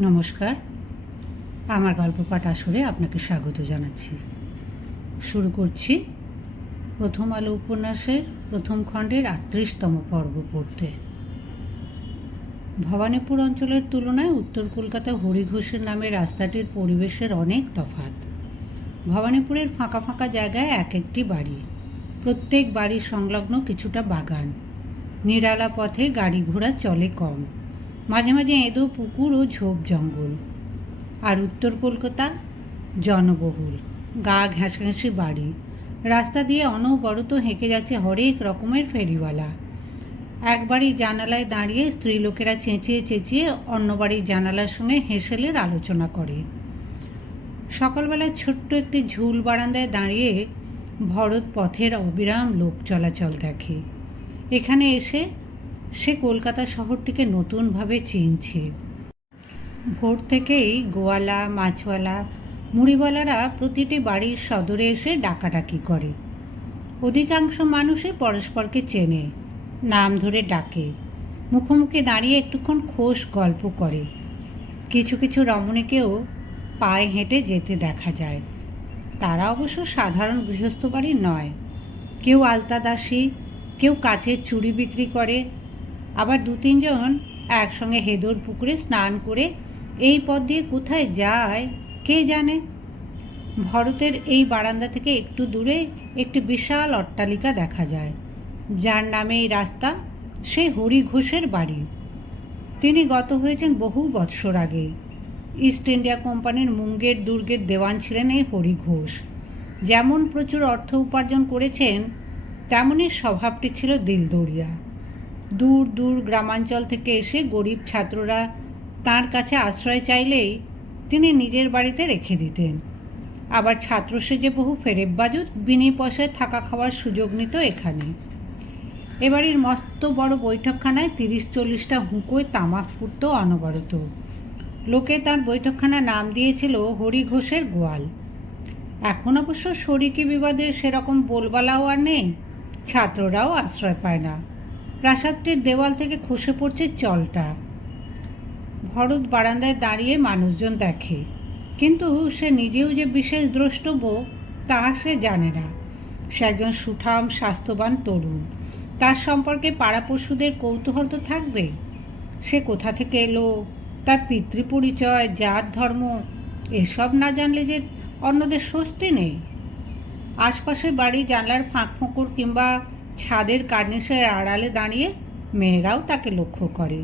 নমস্কার, আমার গল্প পাঠ আসরে আপনাকে স্বাগত জানাচ্ছি। শুরু করছি প্রথম আলো উপন্যাসের প্রথম খণ্ডের ৩৮তম পর্ব পড়তে। ভবানীপুর অঞ্চলের তুলনায় উত্তর কলকাতা হরিঘোষের নামে রাস্তাটির পরিবেশের অনেক তফাৎ। ভবানীপুরের ফাঁকা ফাঁকা জায়গায় এক একটি বাড়ি, প্রত্যেক বাড়ির সংলগ্ন কিছুটা বাগান। নিরালা পথে গাড়ি ঘোড়া চলে কম, মাঝে মাঝে এঁদো পুকুর ও ঝোপ জঙ্গল। আর উত্তর কলকাতা জনবহুল, গা ঘেঁষাঘেঁষি বাড়ি, রাস্তা দিয়ে অনবরত হেঁকে যাচ্ছে হরেক রকমের ফেরিওয়ালা। এক বাড়ির জানালায় দাঁড়িয়ে স্ত্রীলোকেরা চেঁচিয়ে চেঁচিয়ে অন্য বাড়ির জানালার সঙ্গে হেসেলের আলোচনা করে। সকালবেলায় ছোট্ট একটি ঝুল বারান্দায় দাঁড়িয়ে ভরত পথের অবিরাম লোক চলাচল দেখে। এখানে এসে সে কলকাতা শহরটিকে নতুনভাবে চিনছে। ভোর থেকেই গোয়ালা, মাছওয়ালা, মুড়িওয়ালারা প্রতিটি বাড়ির সদরে এসে ডাকাডাকি করে। অধিকাংশ মানুষই পরস্পরকে চেনে, নাম ধরে ডাকে, মুখোমুখি দাঁড়িয়ে একটুক্ষণ খোশ গল্প করে। কিছু কিছু রমণীকেও পায়ে হেঁটে যেতে দেখা যায়। তারা অবশ্য সাধারণ গৃহস্থ বাড়ির নয়। কেউ আলতাদাসী, কেউ কাচের চুড়ি বিক্রি করে, আবার দু তিনজন একসঙ্গে হেদর পুকুরে স্নান করে এই পথ দিয়ে কোথায় যায় কে জানে। ভরতের এই বারান্দা থেকে একটু দূরে একটি বিশাল অট্টালিকা দেখা যায়, যার নামে এই রাস্তা। সেই হরি ঘোষের বাড়ি। তিনি গত হয়েছেন বহু বৎসর আগে। ইস্ট ইন্ডিয়া কোম্পানির মুঙ্গের দুর্গের দেওয়ান ছিলেন এই হরি ঘোষ। যেমন প্রচুর অর্থ উপার্জন করেছেন, তেমনই স্বভাবটি ছিল দিলদরিয়া। দূর দূর গ্রামাঞ্চল থেকে এসে গরিব ছাত্ররা তাঁর কাছে আশ্রয় চাইলেই তিনি নিজের বাড়িতে রেখে দিতেন। আবার ছাত্র সেজে বহু ফেরেববাজুত বিনি পয়সায় থাকা খাওয়ার সুযোগ নিত এখানে। এবাড়ির মস্ত বড় বৈঠকখানায় ৩০-৪০টা হুঁকোয় তামাক ফুটত অনবরত। লোকে তার বৈঠকখানার নাম দিয়েছিল হরি ঘোষের গোয়াল। এখন অবশ্য শরিকি বিবাদের সেরকম বলবালাও আর নেই, ছাত্ররাও আশ্রয় পায় না। প্রাসাদটির দেওয়াল থেকে খসে পড়ছে চলটা। ভরত বারান্দায় দাঁড়িয়ে মানুষজন দেখে, কিন্তু সে নিজেও যে বিশেষ দ্রষ্টব্য তা সে জানে না। সে একজন সুঠাম স্বাস্থ্যবান তরুণ, তার সম্পর্কে পাড়াপড়শুদের কৌতূহল তো থাকবে। সে কোথা থেকে এলো, তার পিতৃপরিচয়, জাত, ধর্ম এসব না জানলে যে অন্যদের স্বস্তি নেই। আশপাশের বাড়ি জানলার ফাঁক ফোঁকর কিংবা ছাদের কার্নিশের আড়ালে দাঁড়িয়ে মেয়েরাও তাকে লক্ষ্য করে।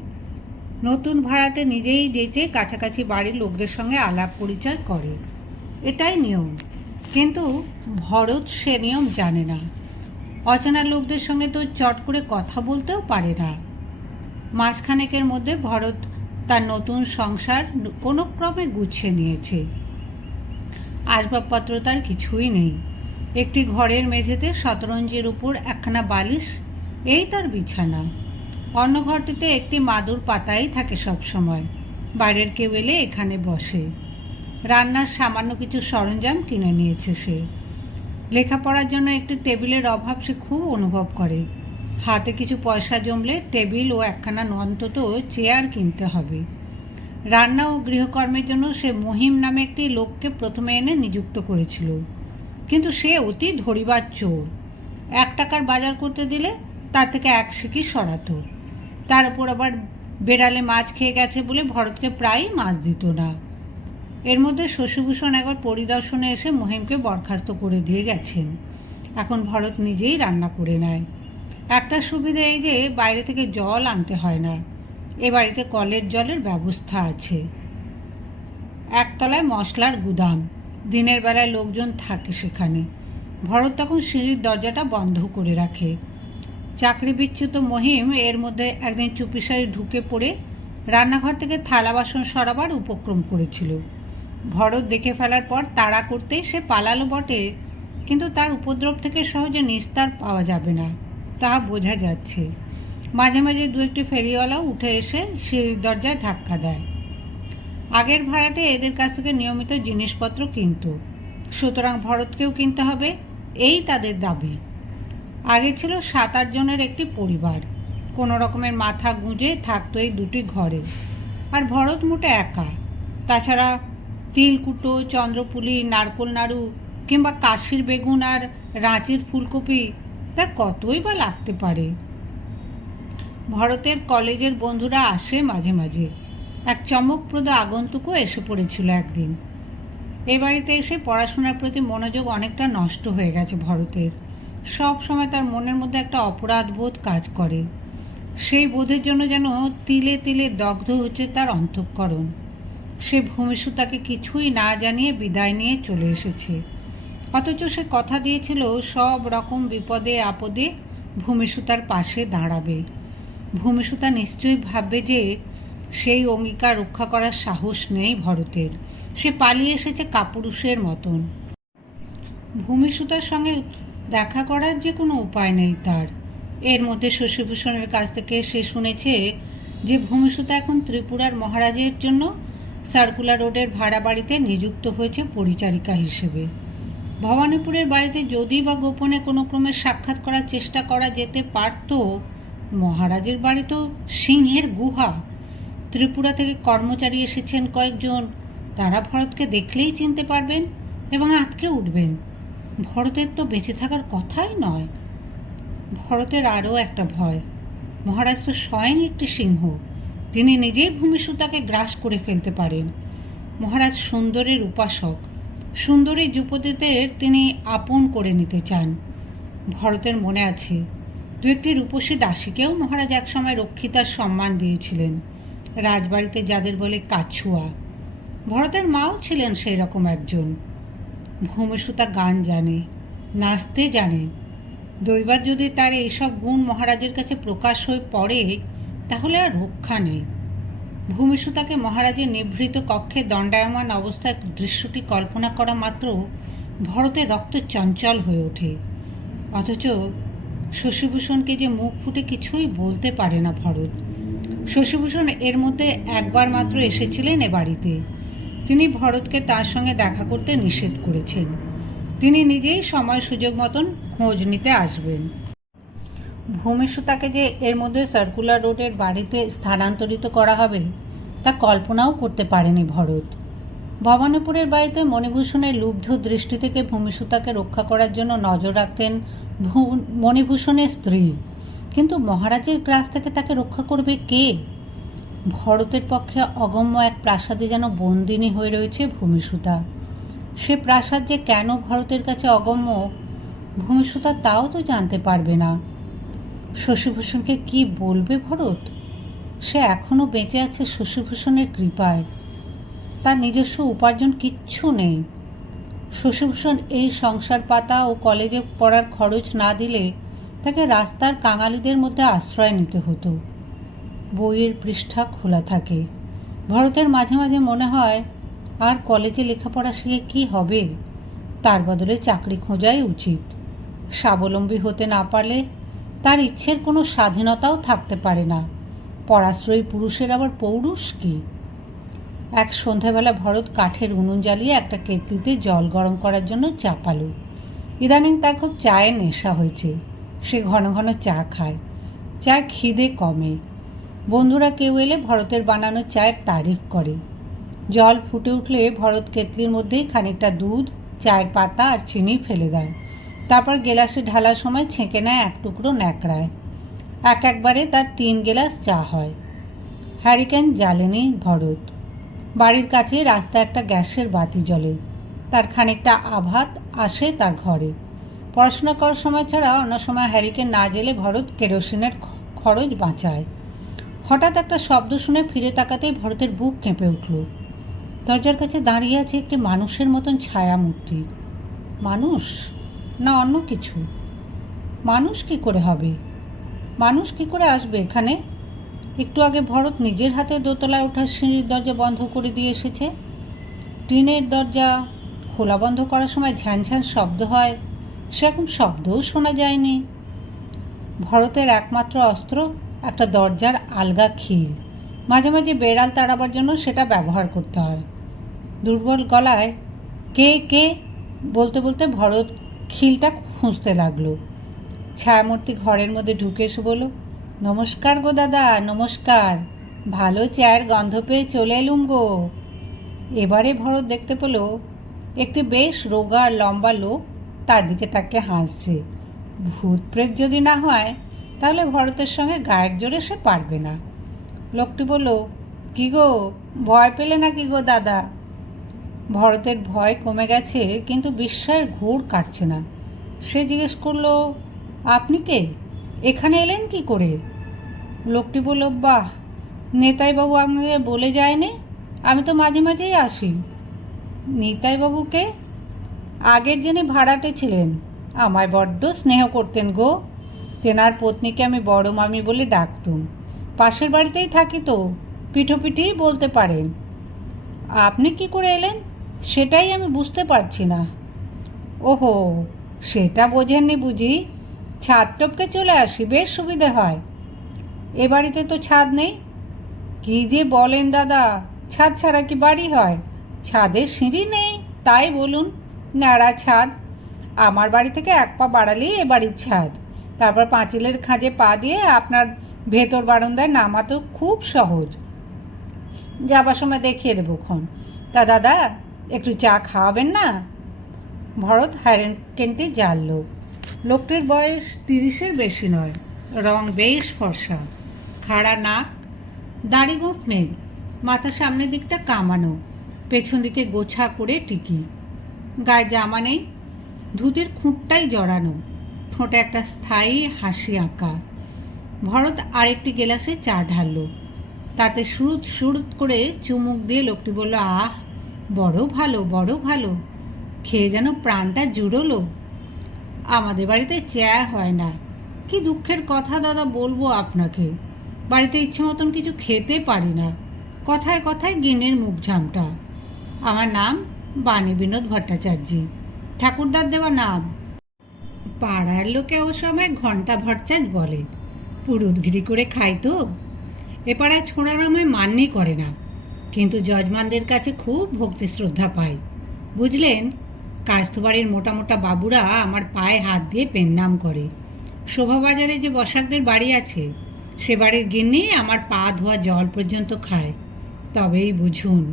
নতুন ভাড়াটে নিজেই যেচে কাছাকাছি বাড়ির লোকদের সঙ্গে আলাপ পরিচয় করে, এটাই নিয়ম। কিন্তু ভরত সে নিয়ম জানে না। অচেনা লোকদের সঙ্গে তো চট করে কথা বলতেও পারে না। মাসখানেকের মধ্যে ভরত তার নতুন সংসার কোনো ক্রমে গুছিয়ে নিয়েছে। আসবাবপত্র তার কিছুই নেই। একটি ঘরের মেঝেতে শতরঞ্জির উপর একখানা বালিশ, এই তার বিছানা। অন্য ঘরটিতে একটি মাদুর পাতাই থাকে সব সময়। বাইরের কেউ এলে এখানে বসে। রান্নার সামান্য কিছু সরঞ্জাম কিনে নিয়েছে সে। লেখাপড়ার জন্য একটি টেবিলের অভাব সে খুব অনুভব করে। হাতে কিছু পয়সা জমলে টেবিল ও একখানা অন্তত চেয়ার কিনতে হবে। রান্না ও গৃহকর্মের জন্য সে মহিম নামে একটি লোককে প্রথমে এনে নিযুক্ত করেছিল, কিন্তু সে অতি ধরিবার চোর। 1 টাকার বাজার করতে দিলে তার থেকে 1 সিকি সরাতো। তার উপর আবার বেড়ালে মাছ খেয়ে গেছে বলে ভরতকে প্রায়ই মাছ দিত না। এর মধ্যে শশীভূষণ একবার পরিদর্শনে এসে মহিমকে বরখাস্ত করে দিয়ে গেছেন। এখন ভরত নিজেই রান্না করে নেয়। একটা সুবিধা এই যে বাইরে থেকে জল আনতে হয় না। এ বাড়িতে কলের জলের ব্যবস্থা আছে। একতলায় মশলার গুদাম, দিনের বেলায় লোকজন থাকে সেখানে। ভরত তখন সিঁড়ির দরজাটা বন্ধ করে রাখে। চাকরি বিচ্যুত মহিম এর মধ্যে একদিন চুপিসারি ঢুকে পড়ে রান্নাঘর থেকে থালা বাসন সরাবার উপক্রম করেছিল। ভরত দেখে ফেলার পর তাড়া করতেই সে পালালো বটে, কিন্তু তার উপদ্রব থেকে সহজে নিস্তার পাওয়া যাবে না, তা বোঝা যাচ্ছে। মাঝে মাঝে 2-1টি ফেরিওয়ালাও উঠে এসে সিঁড়ির দরজায় ধাক্কা দেয়। আগের ভাড়াটে এদের কাছ থেকে নিয়মিত জিনিসপত্র কিনত, সুতরাং ভরতকেও কিনতে হবে, এই তাদের দাবি। আগে ছিল 7-8 জনের একটি পরিবার, কোনো রকমের মাথা গুঁজে থাকতো এই 2টি ঘরে। আর ভরত মোটে একা। তাছাড়া তিলকুটো, চন্দ্রপুলি, নারকোল নাড়ু কিংবা কাশির বেগুন আর রাঁচির ফুলকপি তার কতই বা লাগতে পারে। ভরতের কলেজের বন্ধুরা আসে মাঝে মাঝে। এক চমকপ্রদ আগন্তুকও এসে পড়েছিল একদিন। এ বাড়িতে এসে পড়াশোনার প্রতি মনোযোগ অনেকটা নষ্ট হয়ে গেছে ভরতের। সব সময় তার মনের মধ্যে একটা অপরাধ বোধ কাজ করে। সেই বোধের জন্য যেন তিলে তিলে দগ্ধ হচ্ছে তার অন্তঃকরণ। সে ভূমিসুতাকে কিছুই না জানিয়ে বিদায় নিয়ে চলে এসেছে। অথচ সে কথা দিয়েছিল সব রকম বিপদে আপদে ভূমিসুতার পাশে দাঁড়াবে। ভূমিসুতা নিশ্চয়ই ভাববে যে সেই অঙ্গীকার রক্ষা করার সাহস নেই ভরতের। সে পালিয়ে এসেছে কাপুরুষের মতন। ভূমিসুতার সঙ্গে দেখা করার যে কোনো উপায় নেই তার। এর মধ্যে শশীভূষণের কাছ থেকে সে শুনেছে যে ভূমিসুতা এখন ত্রিপুরার মহারাজের জন্য সার্কুলার রোডের ভাড়া বাড়িতে নিযুক্ত হয়েছে পরিচারিকা হিসেবে। ভবানীপুরের বাড়িতে যদি বা গোপনে কোনো ক্রমে সাক্ষাৎ করার চেষ্টা করা যেতে পারত, মহারাজের বাড়ি তো সিংহের গুহা। ত্রিপুরা থেকে কর্মচারী এসেছেন কয়েকজন, তারা ভরতকে দেখলেই চিনতে পারবেন এবং আঁতকে উঠবেন। ভরতের তো বেঁচে থাকার কথাই নয়। ভরতের আরও একটা ভয়, মহারাজ তো স্বয়ং একটি সিংহ, তিনি নিজেই ভূমিসুতাকে গ্রাস করে ফেলতে পারেন। মহারাজ সুন্দরের উপাসক, সুন্দরী যুবতীদের তিনি আপন করে নিতে চান। ভরতের মনে আছে দু একটি রূপসী দাসীকেও মহারাজ একসময় রক্ষিতার সম্মান দিয়েছিলেন, রাজবাড়িতে যাদের বলে কাছুয়া। ভরতের মাও ছিলেন সেই রকম একজন। ভূমিসুতা গান জানে, নাচতে জানে। দৈবাৎ যদি তার এইসব গুণ মহারাজের কাছে প্রকাশ হয়ে পড়ে তাহলে আর রক্ষা নেই। ভূমিসুতাকে মহারাজের নিভৃত কক্ষে দণ্ডায়মান অবস্থায় দৃশ্যটি কল্পনা করা মাত্র ভরতের রক্ত চঞ্চল হয়ে ওঠে। অথচ শশীভূষণকে যে মুখ ফুটে কিছুই বলতে পারে না ভরত। শশীভূষণ এর মধ্যে একবার মাত্র এসেছিলেন এ বাড়িতে। তিনি ভরতকে তার সঙ্গে দেখা করতে নিষেধ করেছেন। তিনি নিজেই সময় সুযোগ মতন খোঁজ নিতে আসবেন। ভূমিসুতাকে যে এর মধ্যে সার্কুলার রোডের বাড়িতে স্থানান্তরিত করা হবে তা কল্পনাও করতে পারেনি ভরত। ভবানীপুরের বাড়িতে মণিভূষণের লুব্ধ দৃষ্টি থেকে ভূমিসুতাকে রক্ষা করার জন্য নজর রাখতেন মণিভূষণের স্ত্রী, কিন্তু মহারাজের গ্রাস থেকে তাকে রক্ষা করবে কে? ভরতের পক্ষে অগম্য এক প্রাসাদে যেন বন্দিনী হয়ে রয়েছে ভূমিসুতা। সে প্রাসাদ যে কেন ভরতের কাছে অগম্য, ভূমিসুতা তাও তো জানতে পারবে না। শশীভূষণকে কি বলবে ভরত? সে এখনও বেঁচে আছে শশীভূষণের কৃপায়। তার নিজস্ব উপার্জন কিচ্ছু নেই। শশীভূষণ এই সংসার পাতা ও কলেজে পড়ার খরচ না দিলে তাকে রাস্তার কাঙালিদের মধ্যে আশ্রয় নিতে হতো। বইয়ের পৃষ্ঠা খোলা থাকে। ভরতের মাঝে মাঝে মনে হয় আর কলেজে লেখাপড়া শিখে কী হবে, তার বদলে চাকরি খোঁজাই উচিত। স্বাবলম্বী হতে না পারলে তার ইচ্ছের কোনো স্বাধীনতাও থাকতে পারে না। পরাশ্রয়ী পুরুষের আবার পৌরুষ কি? এক সন্ধ্যাবেলা ভরত কাঠের উনুন জ্বালিয়ে একটা কেতলিতে জল গরম করার জন্য চাপালো। ইদানিং তার খুব চায়ের নেশা হয়েছে। সে ঘন ঘন চা খায়। চায় খিদে কমে। বন্ধুরা কেউ এলে ভরতের বানানো চায়ের তারিফ করে। জল ফুটে উঠলে ভরত কেতলির মধ্যেই খানিকটা দুধ, চায়ের পাতা আর চিনি ফেলে দেয়। তারপর গেলাসে ঢালার সময় ছেঁকে নেয় এক টুকরো ন্যাকড়ায়। একবারে তার 3 গেলাস চা হয়। হ্যারিকেন জ্বালেনি ভরত। বাড়ির কাছে রাস্তায় একটা গ্যাসের বাতি জ্বলে। তার খানিকটা আভাত আসে তার ঘরে। পড়াশোনা করার সময় ছাড়া অন্য সময় হ্যারিকেন না জ্বেলে ভরত কেরোসিনের খরচ বাঁচায়। হঠাৎ একটা শব্দ শুনে ফিরে তাকাতেই ভরতের বুক কেঁপে উঠল। দরজার কাছে দাঁড়িয়ে আছে একটি মানুষের মতন ছায়া মূর্তি। মানুষ না অন্য কিছু? মানুষ কি করে হবে? মানুষ কি করে আসবে এখানে? একটু আগে ভরত নিজের হাতে দোতলায় ওঠার সিঁড়ির দরজা বন্ধ করে দিয়ে এসেছে। টিনের দরজা খোলা বন্ধ করার সময় ঝ্যানঝ্যান শব্দ হয়, সেরকম শব্দও শোনা যায়নি। ভরতের একমাত্র অস্ত্র একটা দরজার আলগা খিল। মাঝে মাঝে বেড়াল তাড়াবার জন্য সেটা ব্যবহার করতে হয়। দুর্বল গলায় কে কে বলতে বলতে ভরত খিলটা খুঁজতে লাগলো। ছায়ামূর্তি ঘরের মধ্যে ঢুকে এসে বলল, নমস্কার গো দাদা, নমস্কার। ভালো চায়ের গন্ধ পেয়ে চলে এলুম গো। এবারে ভরত দেখতে পেল একটি বেশ রোগা আর লম্বা লোক তার দিকে তাকে হাসছে। ভূত প্রেত যদি না হয় তাহলে ভরতের সঙ্গে গায়ের জোরে সে পারবে না। লোকটি বলল, কি গো, ভয় পেলে নাকি গো দাদা? ভরতের ভয় কমে গেছে, কিন্তু বিস্ময়ের ঘোর কাটছে না। সে জিজ্ঞেস করলো, আপনি কে? এখানে এলেন কি করে? লোকটি বলল, বাহ, নেতাইবাবু আপনাকে বলে যায়নি? আমি তো মাঝে মাঝেই আসি। নিতাইবাবুকে? আগের যিনি ভাড়াটে ছিলেন, আমায় বড্ড স্নেহ করতেন গো। তেনার পত্নীকে আমি বড় মামি বলে ডাকতুম। পাশের বাড়িতেই থাকি তো, পিঠোপিঠি বলতে পারেন। আপনি কি করে এলেন সেটাই আমি বুঝতে পারছি না। ওহো, সেটা বোঝেননি বুঝি? ছাদ টপকে চলে আসি, বেশ সুবিধে হয়। এ বাড়িতে তো ছাদ নেই। কি যে বলেন দাদা, ছাদ ছাড়া কি বাড়ি হয়? ছাদের সিঁড়ি নেই, তাই বলুন। ন্যাড়া ছাদ। আমার বাড়ি থেকে এক পা বাড়ালেই এ বাড়ির ছাদ। তারপর পাঁচিলের খাঁজে পা দিয়ে আপনার ভেতর বারান্দায় নামা তো খুব সহজ। যাবার সময় দেখিয়ে দেবো ক্ষণ। তা দাদা, একটু চা খাওয়াবেন না? ভরত হ্যারেনকেনতে জানল। লোকটির বয়স 30-এর বেশি নয়। রং বেশ ফর্সা, খাড়া নাক, দাড়ি গোঁফ নেই, মাথার সামনের দিকটা কামানো, পেছন দিকে গোছা করে টিকি। গায়ে জামা নেই, ধুতির খুঁটটাই জড়ানো, ঠোঁটে একটা স্থায়ী হাসি আঁকা। ভরত আরেকটি গেলাসে চা ঢালল। তাতে সুরুত সুরুত করে চুমুক দিয়ে লোকটি বলল, আহ, বড় ভালো, বড় ভালো। খেয়ে যেন প্রাণটা জুড়োলো। আমাদের বাড়িতে চা হয় না। কি দুঃখের কথা দাদা বলবো আপনাকে। বাড়িতে ইচ্ছে মতন কিছু খেতে পারি না। কথায় কথায় গিন্নির মুখ ঝামটা। আমার নাম বাণী বিনোদ ভট্টাচার্য, ঠাকুরদার দেওয়া নাম। পাড়ার লোকে অবশ্য আমায় ঘণ্টা ভট্টাচার্য বলে। পুরুতগিরি করে খাই তো। এ পাড়ায় ছোঁড়ারা আমায় মান্যই করে না, কিন্তু যজমানদের কাছে খুব ভক্তি শ্রদ্ধা পাই। বুঝলেন, কায়স্থবাড়ির মোটা মোটা বাবুরা আমার পায়ে হাত দিয়ে পেন্নাম করে। শোভাবাজারে যে বসাকদের বাড়ি আছে, সে বাড়ির গিন্নি আমার পা ধোয়া জল পর্যন্ত খায়। তবেই বুঝুন।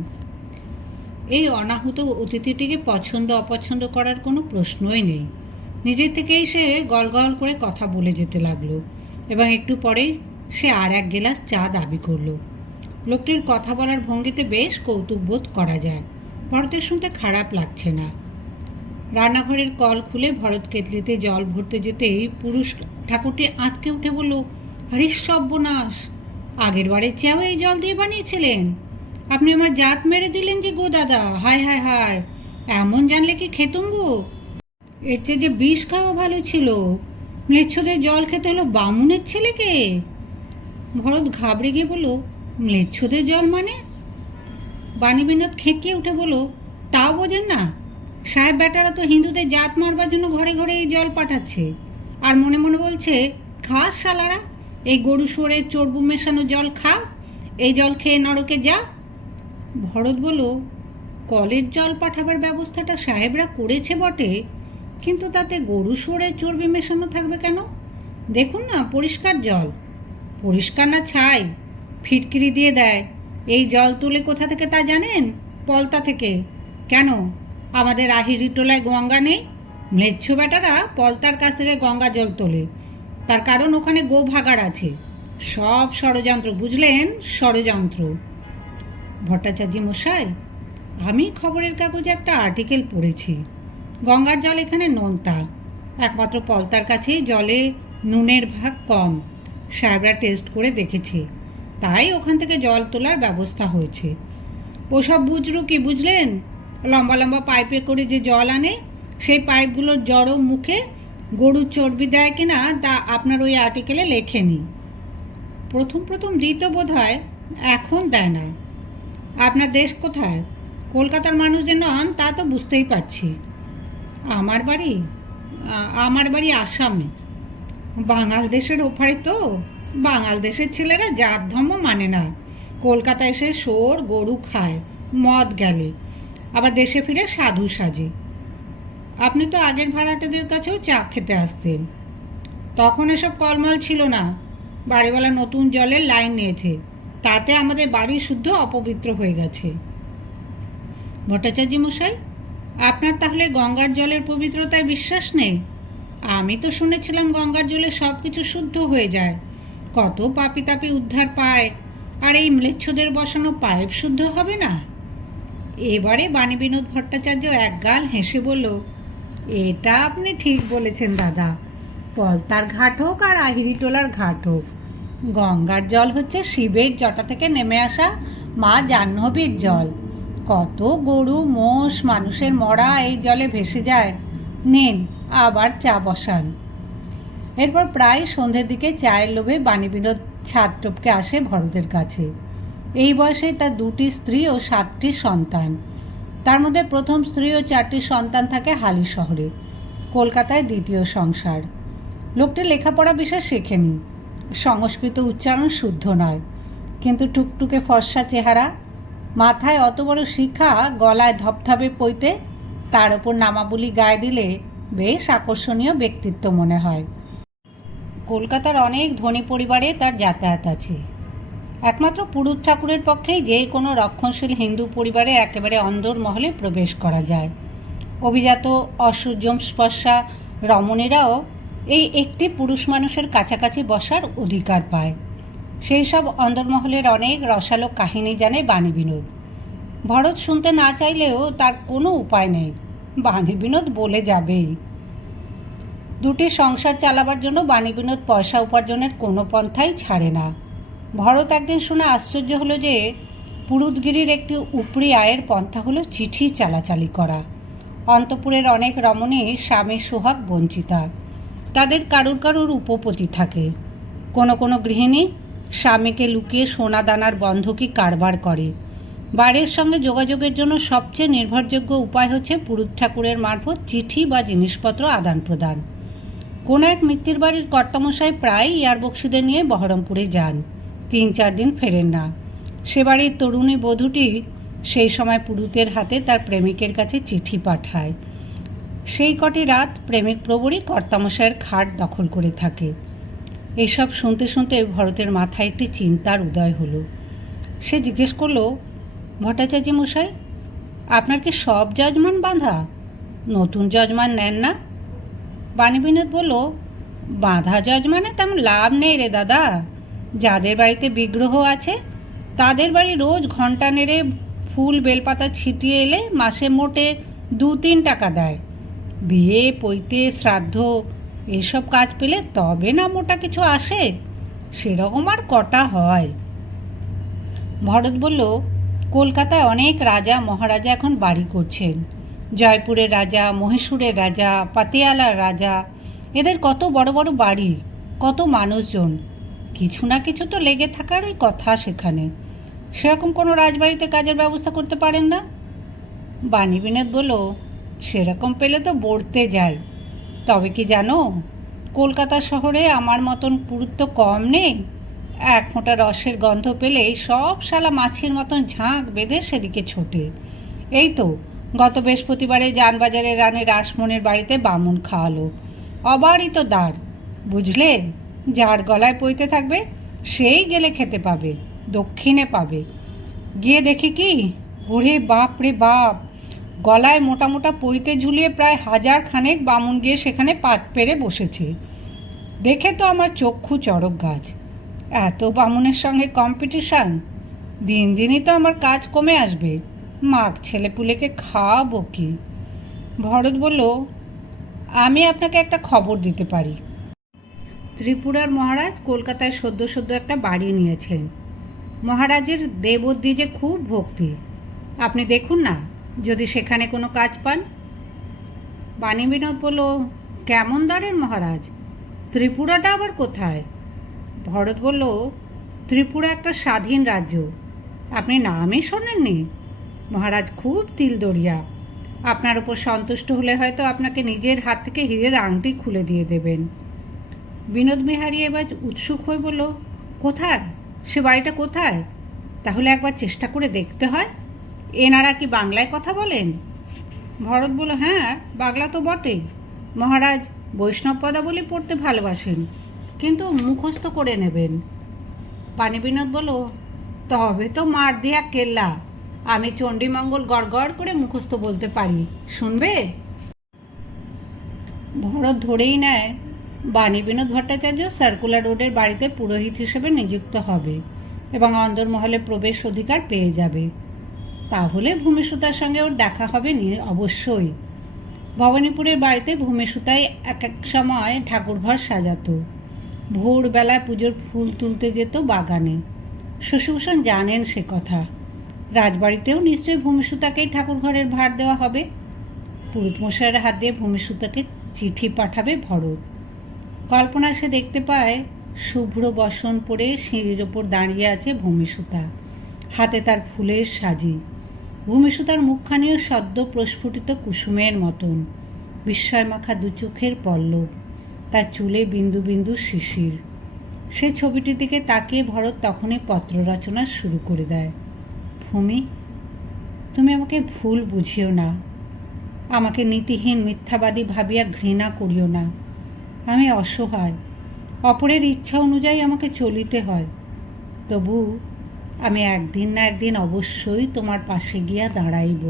এই অনাহুত অতিথিটিকে পছন্দ অপছন্দ করার কোনো প্রশ্নই নেই। নিজের থেকেই সে গলগল করে কথা বলে যেতে লাগলো, এবং একটু পরেই সে আর এক গেলাস চা দাবি করল। লোকটির কথা বলার ভঙ্গিতে বেশ কৌতুক বোধ করা যায়। ভরতের শুনতে খারাপ লাগছে না। রান্নাঘরের কল খুলে ভরত কেতলিতে জল ভরতে যেতেই পুরুষ ঠাকুরটি আঁতকে উঠে বলল, আরে সর্বনাশ, আগের বারের চাও এই জল দিয়ে বানিয়েছিলেন? আপনি আমার জাত মেরে দিলেন যে গো দাদা। হায় হায় হায়, এমন জানলে কি খেতুম গো। এর চেয়ে যে বিষ খাওয়া ভালো ছিল। ম্লেচ্ছদের জল খেতে হলো বামুনের ছেলেকে। ভরত ঘাবড়ে গিয়ে বলল, ম্লেচ্ছদের জল মানে? বাণী বিনোদ খেঁকিয়ে উঠে বলল, তাও বোঝেন না? সাহেব বেটারা তো হিন্দুদের জাত মারবার জন্য ঘরে ঘরে এই জল পাঠাচ্ছে, আর মনে মনে বলছে, খাস শালারা, এই গরু শুয়োরের চর্বি মেশানো জল খা, এই জল খেয়ে নরকে যা। ভরত বলল, কলের জল পাঠাবার ব্যবস্থাটা সাহেবরা করেছে বটে, কিন্তু তাতে গরু শুয়োরের চর্বি মেশানো থাকবে কেন? দেখুন না, পরিষ্কার জল। পরিষ্কার না ছাই, ফিটকিরি দিয়ে দেয়। এই জল তুলে কোথা থেকে তা জানেন? পলতা থেকে। কেন, আমাদের আহিরিটোলায় গঙ্গা নেই? ম্লেচ্ছ বেটারা পলতার কাছ থেকে গঙ্গা জল তোলে। তার কারণ ওখানে গো ভাগাড় আছে। সব ষড়যন্ত্র, বুঝলেন, ষড়যন্ত্র। ভট্টাচার্য মশাই, আমি খবরের কাগজে একটা আর্টিকেল পড়েছি। গঙ্গার জল এখানে নোনতা, একমাত্র পলতার কাছেই জলে নুনের ভাগ কম। সাহেবরা টেস্ট করে দেখেছে, তাই ওখান থেকে জল তোলার ব্যবস্থা হয়েছে। ওসব বুঝরু কি, বুঝলেন? লম্বা লম্বা পাইপে করে যে জল আনে, সেই পাইপগুলোর জড়ো মুখে গরুর চর্বি দেয় কিনা তা আপনার ওই আর্টিকেলে লেখেনি। প্রথম প্রথম দিত বোধ হয়, এখন দেয় না। আপনার দেশ কোথায়? কলকাতার মানুষ যে নন তা তো বুঝতেই পারছি। আমার বাড়ি আসামে। বাঙাল দেশের ওপারে তো। বাঙাল দেশের ছেলেরা জাত ধর্ম মানে না। কলকাতা এসে শোর গরু খায়, মদ গেলে, আবার দেশে ফিরে সাধু সাজে। আপনি তো আগের ভাড়াটেদের কাছেও চা খেতে আসতেন। তখন এসব কলমল ছিল না। বাড়িওয়ালা নতুন জলের লাইন নিয়েছে, তাতে আমাদের বাড়ি শুদ্ধ অপবিত্র হয়ে গেছে। ভট্টাচার্য মশাই, আপনার তাহলে গঙ্গার জলের পবিত্রতায় বিশ্বাস নেই? আমি তো শুনেছিলাম গঙ্গার জলে সব কিছু শুদ্ধ হয়ে যায়, কত পাপি তাপি উদ্ধার পায়, আর এই ম্লেচ্ছদের বসানো পাইপ শুদ্ধ হবে না? এবারে বাণীবিনোদ ভট্টাচার্য একগাল হেসে বলল, এটা আপনি ঠিক বলেছেন দাদা। পলতার ঘাট হোক আর আহিরিটোলার ঘাট হোক, গঙ্গার জল হচ্ছে শিবের জটা থেকে নেমে আসা মা জাহ্নবীর জল। কত গরু মোষ মানুষের মরা এই জলে ভেসে যায়। নিন, আবার চা বসান। এরপর প্রায় সন্ধ্যের দিকে চায়ের লোভে বাণীবিনোদ ছাদ টপকে আসে ভরতের কাছে। এই বয়সে তার 2টি স্ত্রী ও 7টি সন্তান। তার মধ্যে প্রথম স্ত্রী ও 4টি সন্তান থাকে হালি শহরে, কলকাতায় দ্বিতীয় সংসার। লোকটি লেখাপড়া বিশেষ শেখেনি, সংস্কৃত উচ্চারণ শুদ্ধ নয়, কিন্তু টুকটুকে ফর্সা চেহারা, মাথায় অত বড় শিখা, গলায় ধপধপে পইতে, তার ওপর নামাবলি গায়ে দিলে বেশ আকর্ষণীয় ব্যক্তিত্ব মনে হয়। কলকাতার অনেক ধনী পরিবারে তার যাতায়াত আছে। একমাত্র পুরুত ঠাকুরের পক্ষেই যে কোনো রক্ষণশীল হিন্দু পরিবারে একেবারে অন্দর মহলে প্রবেশ করা যায়। অভিজাত অসূর্যস্পর্শা রমণীরাও এই একটি পুরুষ মানুষের কাছাকাছি বসার অধিকার পায়। সেই সব অন্দরমহলের অনেক রসালো কাহিনী জানে বাণীবিনোদ। ভরত শুনতে না চাইলেও তার কোনো উপায় নেই, বাণীবিনোদ বলে যাবেই। 2টি সংসার চালাবার জন্য বাণীবিনোদ পয়সা উপার্জনের কোনো পন্থাই ছাড়ে না। ভরত একদিন শুনে আশ্চর্য হলো যে পুরুতগিরির একটি উপরি আয়ের পন্থা হলো চিঠি চালাচালি করা। অন্তপুরের অনেক রমণী স্বামীর সোহাগ বঞ্চিতা, তাদের কারুর কারুর উপপতি থাকে। কোনো কোনো গৃহিণী স্বামীকে লুকিয়ে সোনা দানার বন্ধকি কারবার করে। বাড়ির সঙ্গে যোগাযোগের জন্য সবচেয়ে নির্ভরযোগ্য উপায় হচ্ছে পুরুত ঠাকুরের মারফত চিঠি বা জিনিসপত্র আদান প্রদান। কোনো এক মিত্তির বাড়ির কর্তামশাই প্রায় ইয়ারবক্সিদের নিয়ে বহরমপুরে যান, 3-4 দিন ফেরেন না। সে বাড়ির তরুণী বধূটি সেই সময় পুরুতের হাতে তার প্রেমিকের কাছে চিঠি পাঠায়। সেই কটি রাত প্রেমিক প্রবরই কর্তামশায়ের খাট দখল করে থাকে। এইসব শুনতে শুনতে ভরতের মাথায় একটি চিন্তার উদয় হলো। সে জিজ্ঞেস করল, ভট্টাচার্য মশাই, আপনার কি সব যজমান বাঁধা? নতুন যজমান নেন না? বাণীবিনোদ বলল, বাঁধা যজমানে তেমন লাভ নেই রে দাদা। যাদের বাড়িতে বিগ্রহ আছে তাদের বাড়ি রোজ ঘণ্টা নেড়ে ফুল বেলপাতা ছিটিয়ে এলে মাসে মোটে 2-3 টাকা দেয়। বিয়ে পৈতে শ্রাদ্ধ এইসব কাজ পেলে তবে না মোটা কিছু আসে, সেরকম আর কটা হয়। ভরত বলল, কলকাতায় অনেক রাজা মহারাজা এখন বাড়ি করছেন। জয়পুরের রাজা, মহীশূরের রাজা, পাতিয়ালার রাজা, এদের কত বড় বড় বাড়ি, কত মানুষজন, কিছু না কিছু তো লেগে থাকারই কথা সেখানে। সেরকম কোনো রাজবাড়িতে কাজের ব্যবস্থা করতে পারেন না? বাণীবিনোদ বলল, সেরকম পেলে তো বর্তে যায়। তবে কি জানো, কলকাতা শহরে আমার মতন পুরুত্ব কম নেই। 1 ফোঁটা রসের গন্ধ পেলেই সব শালা মাছির মতন ঝাঁক বেঁধে সেদিকে ছোটে। এই তো গত বৃহস্পতিবারে জানবাজারের রানী রাসমণির বাড়িতে বামুন খাওয়ালো, অবারিত দ্বার, বুঝলে? যার গলায় পইতে থাকবে সেই গেলে খেতে পাবে, দক্ষিণে পাবে। গিয়ে দেখি কি, ওরে বাপ রে বাপ, গলায় মোটা মোটা পইতে ঝুলিয়ে প্রায় 1000 খানেক বামুন গিয়ে সেখানে পাত পেরে বসেছে। দেখে তো আমার চক্ষু চড়ক গাছ। এত বামুনের সঙ্গে কম্পিটিশান, দিন দিনই তো আমার কাজ কমে আসবে। মাগ ছেলেপুলেকে খাওয়াবো কি? ভরত বলল, আমি আপনাকে একটা খবর দিতে পারি। ত্রিপুরার মহারাজ কলকাতায় সদ্য সদ্য একটা বাড়ি নিয়েছেন। মহারাজের দেবদ্বিজে খুব ভক্তি। আপনি দেখুন না, যদি সেখানে কোনো কাজ পান। বাণীবিনোদ বলল, কেমন দ্বারের মহারাজ? ত্রিপুরাটা আবার কোথায়? ভরত বলল, ত্রিপুরা একটা স্বাধীন রাজ্য, আপনি নামই শোনেননি? মহারাজ খুব তিলদরিয়া। আপনার উপর সন্তুষ্ট হলে হয়তো আপনাকে নিজের হাত থেকে হীরের আংটি খুলে দিয়ে দেবেন। বিনোদ বিহারী এবার উৎসুক হয়ে বলল, কোথায়? সে বাড়িটা কোথায়? তাহলে একবার চেষ্টা করে দেখতে হয়। এনারা কি বাংলায় কথা বলেন? ভরত বলল, হ্যাঁ, বাংলা তো বটেই। মহারাজ বৈষ্ণব পদাবলী পড়তে ভালোবাসেন, কিন্তু মুখস্থ করে নেবেন। বাণীবিনোদ বলল, তবে তো মার দিয়া কেল্লা। আমি চণ্ডীমঙ্গল গড়গড় করে মুখস্থ বলতে পারি, শুনবে? ভরত ধরেই নেয় বাণী বিনোদ ভট্টাচার্য সার্কুলার রোডের বাড়িতে পুরোহিত হিসেবে নিযুক্ত হবে এবং অন্দরমহলে প্রবেশ অধিকার পেয়ে যাবে। তাহলে ভূমিসুতার সঙ্গে ওর দেখা হবে অবশ্যই। ভবানীপুরের বাড়িতে ভূমিসুতাই এক এক সময় ঠাকুরঘর সাজাতো। ভোরবেলায় পুজোর ফুল তুলতে যেত বাগানে। শশীভূষণ জানেন সে কথা। রাজবাড়িতেও নিশ্চয়ই ভূমিসুতাকেই ঠাকুরঘরের ভার দেওয়া হবে। পুরুতমশাইয়ের হাত দিয়ে ভূমিসুতাকে চিঠি পাঠাবে ভরত। কল্পনা সে দেখতে পায় শুভ্র বসন পরে সিঁড়ির ওপর দাঁড়িয়ে আছে ভূমিসুতা, হাতে তার ফুলের সাজি। ভূমিসুতার মুখখানিও সদ্য প্রস্ফুটিত কুসুমের মতন, বিস্ময়মাখা দু চোখের পল্লব, তার চুলে বিন্দু বিন্দু শিশির। সে ছবিটির দিকে তাকিয়ে ভরত তখনই পত্র রচনা শুরু করে দেয়। ভূমি, তুমি আমাকে ভুল বুঝিও না, আমাকে নীতিহীন মিথ্যাবাদী ভাবিয়া ঘৃণা করিও না। আমি অসহায়, অপরের ইচ্ছা অনুযায়ী আমাকে চলিতে হয়। তবু আমি একদিন না একদিন অবশ্যই তোমার পাশে গিয়া দাঁড়াইব।